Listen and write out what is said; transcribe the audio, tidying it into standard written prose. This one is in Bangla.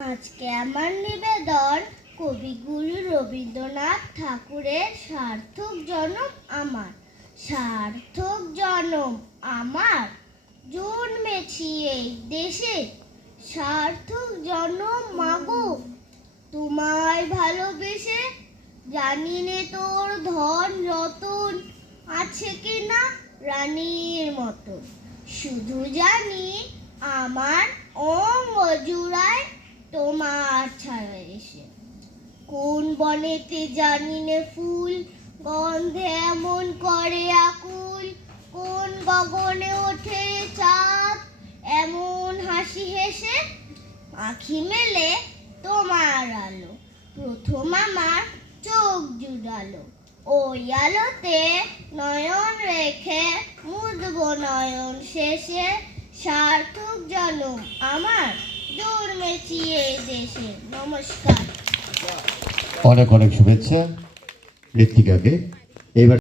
আজকে আমার নিবেদন কবিগুরু রবীন্দ্রনাথ ঠাকুরের সার্থক জনম আমার। সার্থক জনম আমার, জন্মেছি এই দেশে। সার্থক জনম মাগো তোমায় ভালোবেসে। জানি নে তোর ধন রতন আছে কিনা রানীর মতন, শুধু জানি আমার অঙ্গ জুড়ায় তোমার ছায়া এসে। কোন বনেতে জানি নে ফুল গন্ধে এমন করে আকুল, কোন গগনে ওঠে চাঁদ এমন হাসি হেসে। আঁখি মেলে তোমার আলো প্রথম আমার চোখ জুড়ালো, ওই আলোতে নয়ন রেখে মুদবো নয়ন শেষে। সার্থক জনম আমার, জন্মেছি এই দেশে। নমস্কার। অনেক অনেক শুভেচ্ছা ঋত্বিকাকে। এবার